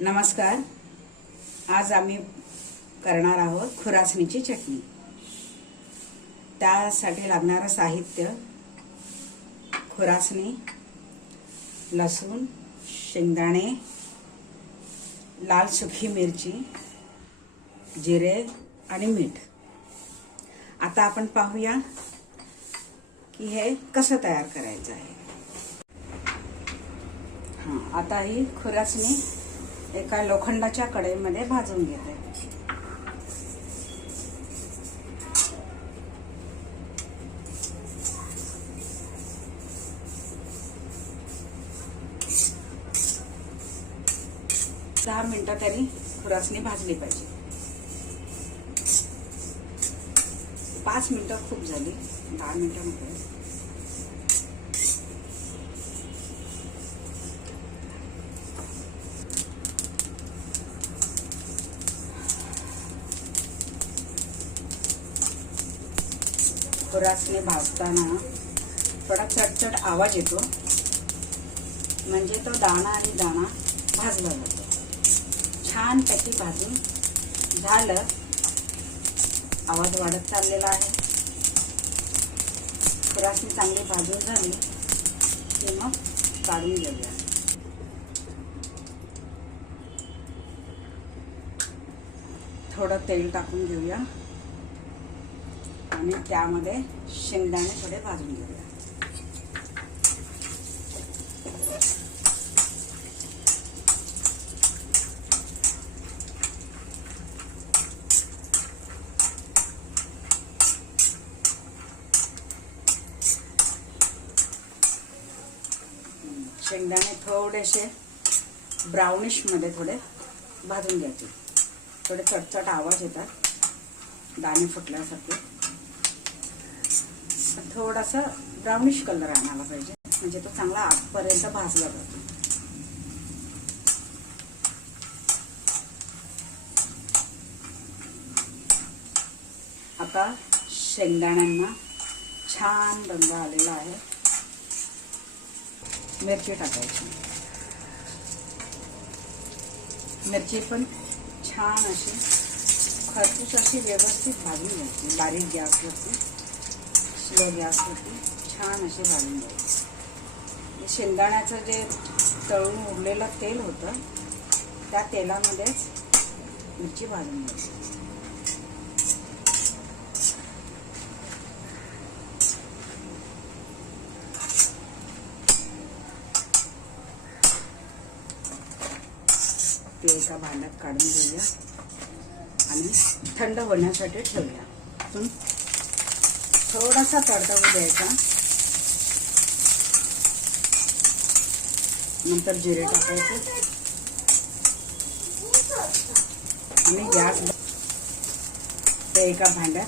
नमस्कार। आज आम्ही करणार आहोत खुरासणीची चटणी। त्यासाठी लागणारे साहित्य: खुरासणी, लसूण, शेंगदाणे, लाल सुकी मिरची, जिरे आणि मीठ। आता आपण पाहूया की हे कसं तयार करायचं आहे। आता ही खुरासणी एका लोखंडाच्या कढईमध्ये भाजून घेते। दहा मिनिटं तरी खुरासणी भाजली पाहिजे। 5 मिनिटं खूप झाली, 10 मिनिटं नको। खुरासणी भाजताना थोडा चटचट आवाज येतो, म्हणजे तो दाणा आणि दाणा भाजला जातो। छान पैकी भाजून झालं, आवाज वाढत चाललेला आहे। खुरासणी चांगली भाजून झाली की मग काढून घेऊया। थोडं तेल टाकून घेऊया आणि त्यामध्ये शेंगदाणे थोडे भाजून घेऊया। शेंगदाणे थोडेसे ब्राउनिश मध्ये थोडे भाजून घ्यायचे। थोडे चटचट आवाज येतात, दाणे फुटल्यासारखे। थोडासा ब्राउनिश कलर आणायला पाहिजे, म्हणजे तो चांगला आतपर्यंत भाजला जातो। आता शेंगदाण्यांना छान रंग आलेला आहे। मिरची टाकायची। मिरची पण छान अशी खरपूस अशी व्यवस्थित भाजून घ्यायची। बारीक गॅसवरती, स्लो गॅसवरती छान अशी भाजून घ्यायची। शेंगदाण्याचं जे तळून उरलेलं तेल होतं, त्या तेलामध्येच मिरची भाजून घ्यायची। ते एका भांड्यात काढून घेऊया आणि थंड होण्यासाठी ठेवूया। थोडासा तडतडू द्यायचा, नंतर जिरे टाकायचे आणि गॅस ते एका भांड्यात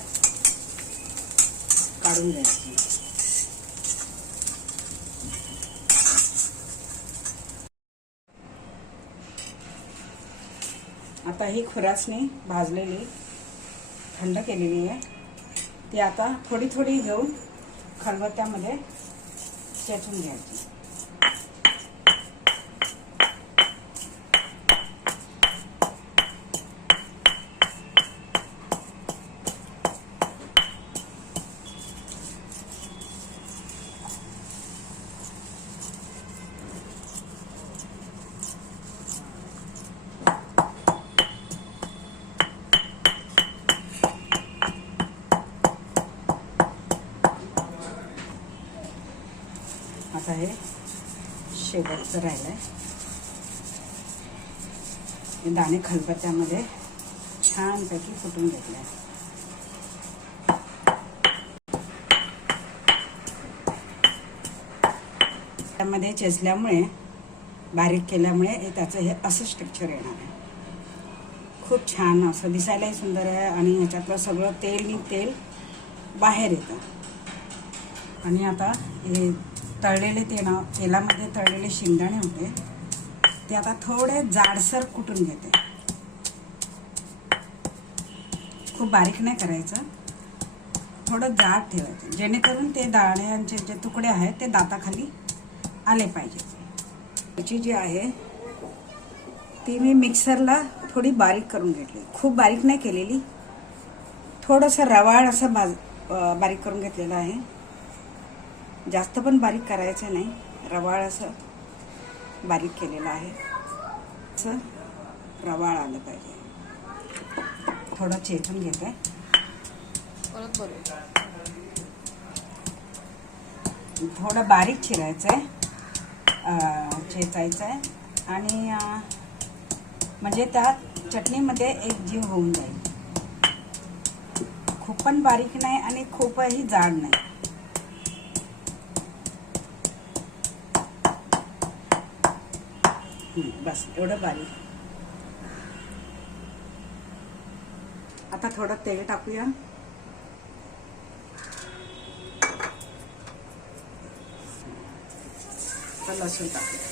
काढून द्यायचे। आता ही खुरासणी भाजलेली थंड केलेली आहे, ती आता थोडी थोडी घेऊन खलबत्त्यामध्ये चेचून घ्यायची। आता हे शेवटचं राहिलंय। हे दाणे खलबत्त्यामध्ये छानपैकी फुटून घेतले। त्यामध्ये चेचल्यामुळे, बारीक केल्यामुळे त्याचं हे असं स्ट्रक्चर येणार आहे। खूप छान असं दिसायलाही सुंदर आहे आणि ह्याच्यातलं सगळं तेल बाहेर येतं। आणि आता हे तळलेले तेलामध्ये तळलेले शेंगदाणे होते, ते आता थोडे जाडसर कुटून घेते। खूप बारीक नाही करायचं, थोडं जाड ठेवायचं, जेणेकरून ते दाण्यांचे जे तुकडे आहेत ते दाताखाली आले पाहिजे। याची जी आहे ती मी मिक्सरला थोडी बारीक करून घेतली, खूप बारीक नाही केलेली, थोडंसं रवाळ असं बारीक करून घेतलेलं आहे. जास्त पण बारीक करायचं नाही, रवाळ असं बारीक केलेलं आहे. असं रवाळ आलं पाहिजे. थोडं चेचून घेते. थोडं बारीक चिरायचं आहे, चेचायचं आहे आणि म्हणजे त्या चटणीमध्ये एक जीव होऊन जाईल. खूप पण बारीक नाही आणि खूपही जाड नाही. बस एवढं बारीक. आता थोडं तेल टाकूया. लसूण टाकूया.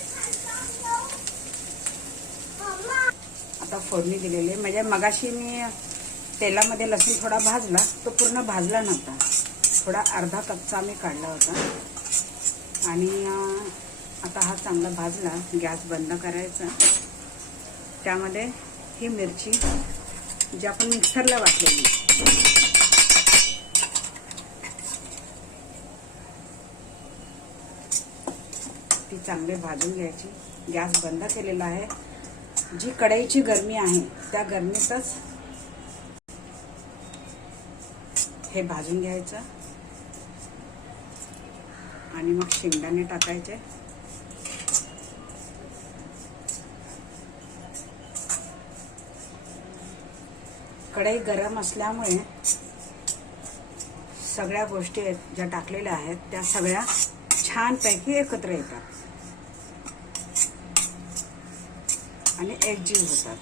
आता फोडणी दिलेली आहे. म्हणजे मगाशी मी तेलामध्ये लसूण थोडा भाजला, तो पूर्ण भाजला नव्हता, थोडा अर्धा कच्चा मी काढला होता. आणि आता हा चांगला भाजला. गॅस बंद करायचा. त्यामध्ये ही मिरची जी आपण मिक्सरला वाटलेली ती चांगली भाजून घ्यायची. गॅस बंद केलेला आहे. जी कढईची गरमी आहे त्या गरमीतच हे भाजून घ्यायचं आणि मग शेंगदाणे टाकायचे. कढई गरम असल्यामुळे सगळ्या गोष्टी ज्या टाकलेल्या आहेत त्या सगळ्या छानपैकी एकत्र येतात आणि एकजीव होतात.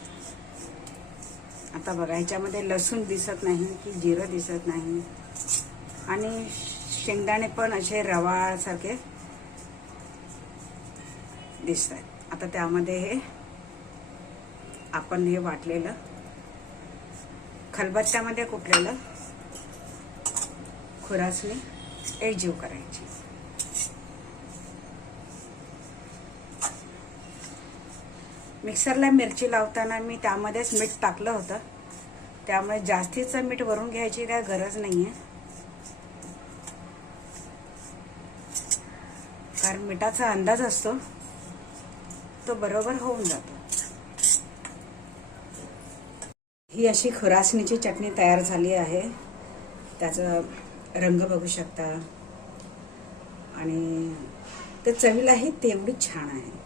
आता बघा, ह्याच्यामध्ये लसूण दिसत नाही की जिरं दिसत नाही आणि शेंगदाणे पण असे रवाळसारखे दिसत आहेत. आता त्यामध्ये हे आपण हे वाटलेलं खलबत्त्यामध्ये कुटलेलं खुरासणी एकजीव करायची. मिक्सरला मिरची लावताना मी त्यामध्येच मीठ टाकलं होतं, त्यामुळे जास्तीचं मीठ वरून घ्यायची काय गरज नाही आहे, कारण मिठाचा अंदाज असतो तो बरोबर होऊन जातो. ही अशी खुरासणीची चटणी तयार झाली आहे. त्याचा रंग बघू शकता आणि ते चवीलाही तेवढीच छान आहे.